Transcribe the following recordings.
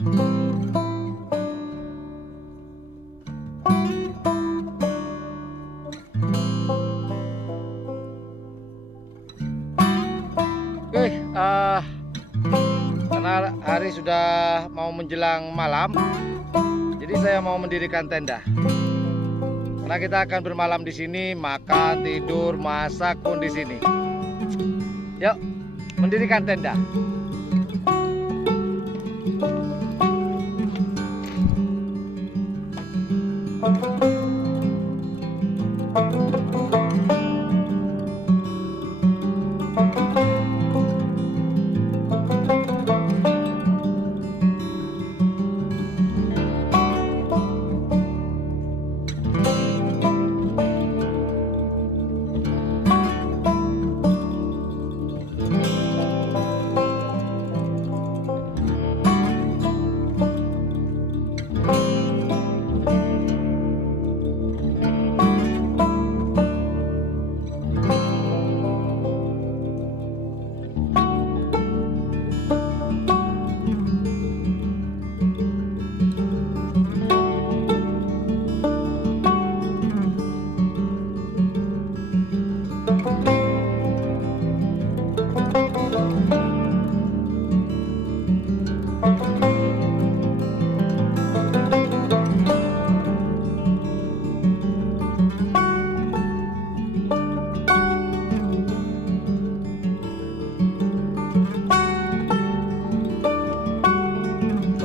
Oke, karena hari sudah mau menjelang malam, jadi saya mau mendirikan tenda. Karena kita akan bermalam di sini, makan, tidur, masak pun di sini. Yuk, mendirikan tenda.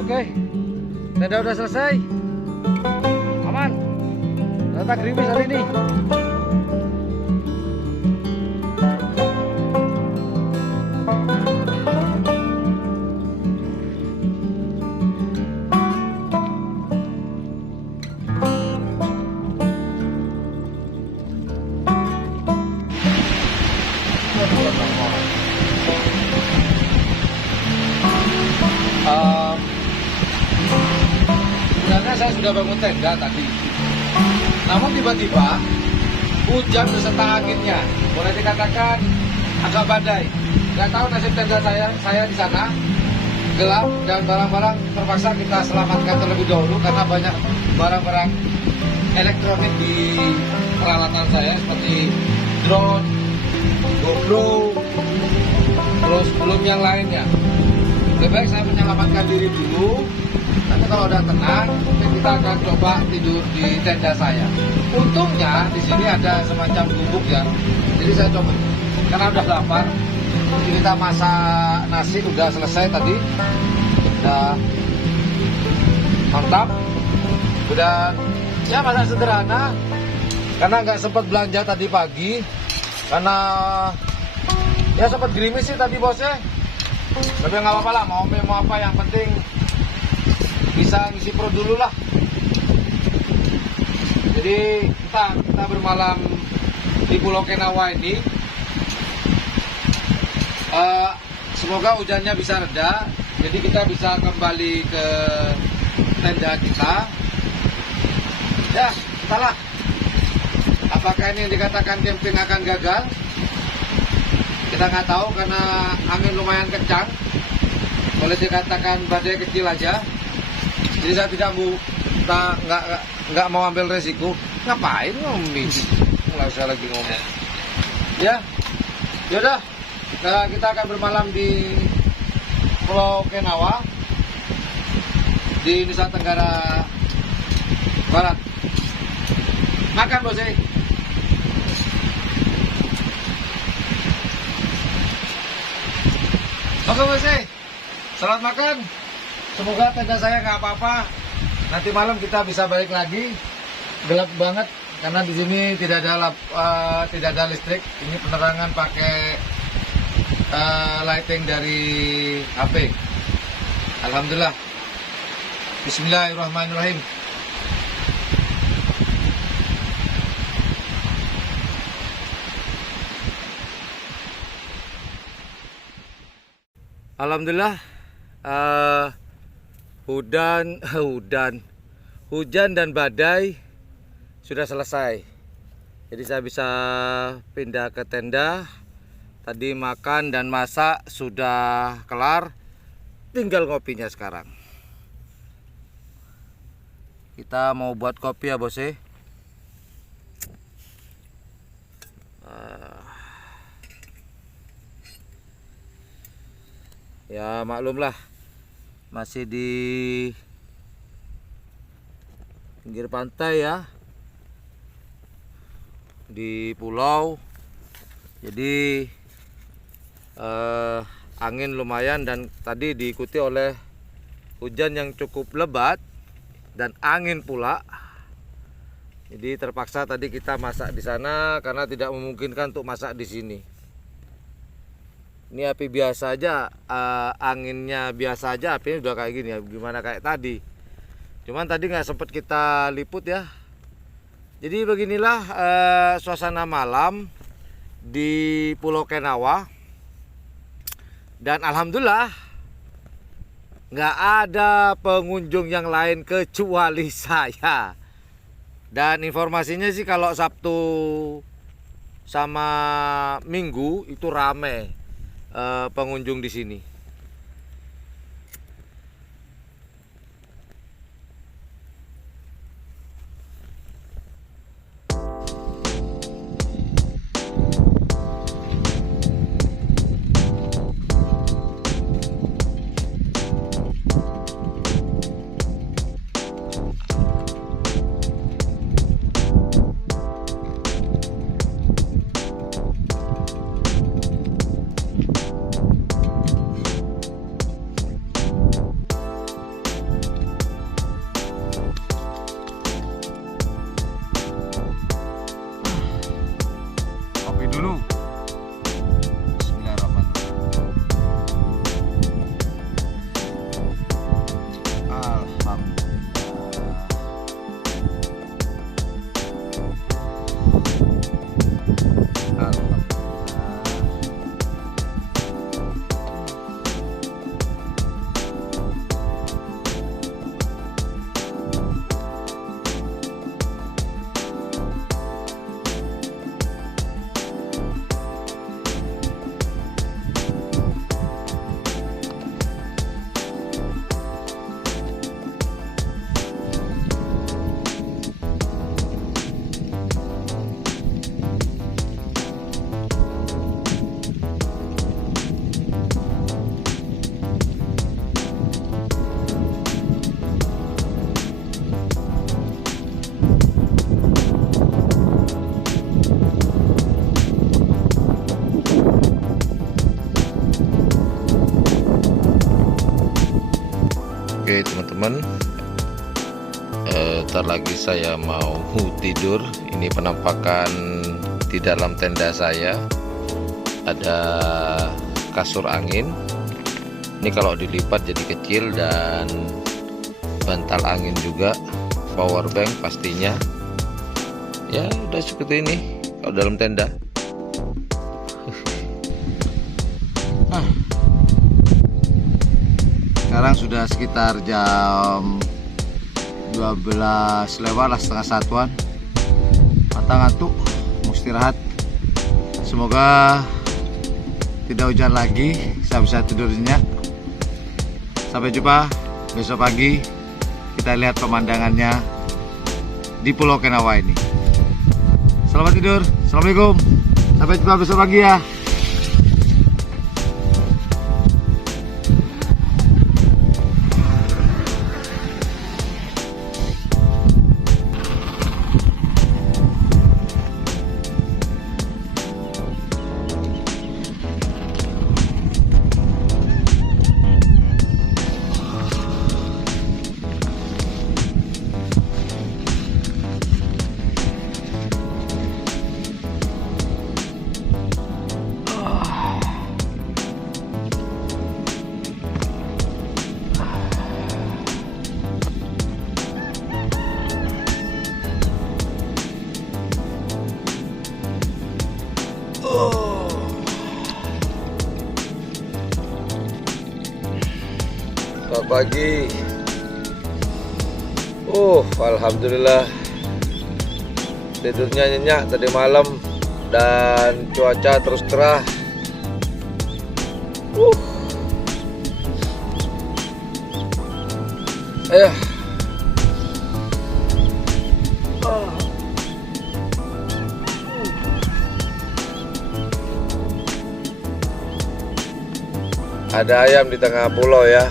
Oke, tenda udah selesai. Aman. Ternyata gerimis hari ini. Sebenarnya saya sudah bangun tenda tadi, namun tiba-tiba hujan beserta anginnya, boleh dikatakan agak badai. Nggak tahu nasib tenda saya di sana, gelap dan barang-barang terpaksa kita selamatkan terlebih dahulu karena banyak barang-barang elektronik di peralatan saya seperti drone, GoPro, terus belum yang lainnya. Lebih baik saya menyelamatkan diri dulu. Nanti kalau udah tenang, kita akan coba tidur di tenda saya. Untungnya di sini ada semacam gubuk ya. Jadi saya coba, karena udah lapar. Jadi kita masak nasi udah selesai tadi, udah mantap. Udah ya masak sederhana, karena nggak sempat belanja tadi pagi. Karena ya sempat gerimis sih tadi bosnya. Tapi nggak apa-apa lah, mau apa yang penting bisa ngisi perut dulu lah. Jadi kita bermalam di Pulau Kenawa ini. Semoga hujannya bisa reda, jadi kita bisa kembali ke tenda kita. Ya, entahlah apakah ini yang dikatakan camping akan gagal. Kita nggak tahu karena angin lumayan kencang. Boleh dikatakan badai kecil aja. Jadi saya nggak mau ambil resiko. Ngapain ngomong? Nggak usah lagi ngomong. Ya, yaudah. Nah, kita akan bermalam di Pulau Kenawa di Nusa Tenggara Barat. Makan bosnya. Oke bosnya, selamat makan. Semoga tenda saya nggak apa-apa. Nanti malam kita bisa balik lagi. Gelap banget karena di sini tidak ada listrik. Ini penerangan pakai lighting dari HP. Alhamdulillah. Bismillahirrahmanirrahim. Alhamdulillah. Hujan dan badai sudah selesai. Jadi saya bisa pindah ke tenda. Tadi makan dan masak sudah kelar, tinggal ngopinya sekarang. Kita mau buat kopi ya bos. Ya maklumlah, masih di pinggir pantai ya, di pulau. Jadi angin lumayan dan tadi diikuti oleh hujan yang cukup lebat dan angin pula. Jadi terpaksa tadi kita masak di sana karena tidak memungkinkan untuk masak di sini. Ini api biasa aja, anginnya biasa aja, apinya udah kayak gini ya, gimana kayak tadi. Cuman tadi nggak sempet kita liput ya. Jadi beginilah suasana malam di Pulau Kenawa. Dan alhamdulillah nggak ada pengunjung yang lain kecuali saya. Dan informasinya sih kalau Sabtu sama Minggu itu rame pengunjung di sini. Dulu. Bismillahirrahmanirrahim. Alhamdulillah. Oke teman-teman, ntar lagi saya mau tidur. Ini penampakan di dalam tenda saya. Ada kasur angin. Ini kalau dilipat jadi kecil dan bantal angin juga, power bank pastinya. Ya udah seperti ini kalau dalam tenda. Sekarang sudah sekitar jam 12 lewat lah, setengah satuan. Mata ngantuk, mau istirahat. Semoga tidak hujan lagi, saya bisa tidur nyenyak. Sampai jumpa besok pagi, kita lihat pemandangannya di Pulau Kenawa ini. Selamat tidur, assalamualaikum, sampai jumpa besok pagi ya. Selamat pagi. Alhamdulillah tidurnya nyenyak tadi malam dan cuaca terus cerah. Ayo Ada ayam di tengah pulau ya.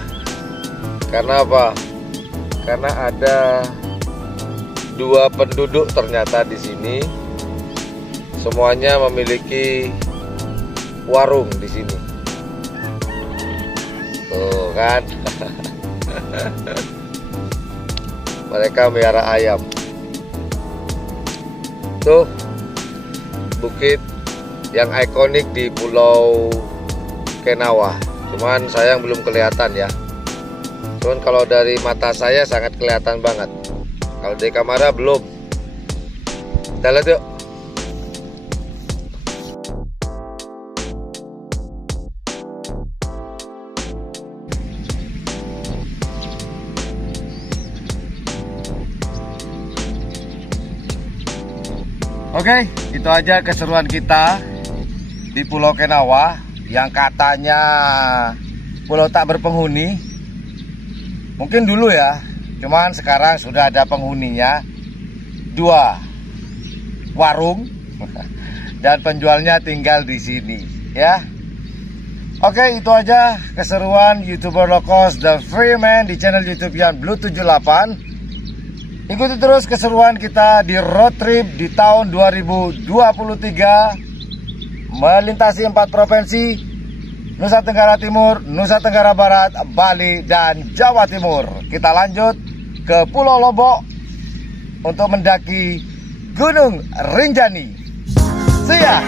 Karena apa? Karena ada 2 penduduk ternyata di sini. Semuanya memiliki warung di sini. Tuh kan. Mereka melihara ayam. Tuh bukit yang ikonik di Pulau Kenawa. Cuman sayang belum kelihatan ya. Cuman kalau dari mata saya sangat kelihatan banget. Kalau dari kamera belum. Kita lihat yuk. Oke, itu aja keseruan kita di Pulau Kenawa yang katanya pulau tak berpenghuni. Mungkin dulu ya, cuman sekarang sudah ada penghuninya, 2 warung dan penjualnya tinggal di sini ya. Oke, itu aja keseruan YouTuber low cost The Freeman di channel YouTube yang Blue 78. Ikuti terus keseruan kita di road trip di tahun 2023 melintasi 4 provinsi, Nusa Tenggara Timur, Nusa Tenggara Barat, Bali, dan Jawa Timur. Kita lanjut ke Pulau Lombok untuk mendaki Gunung Rinjani. See ya!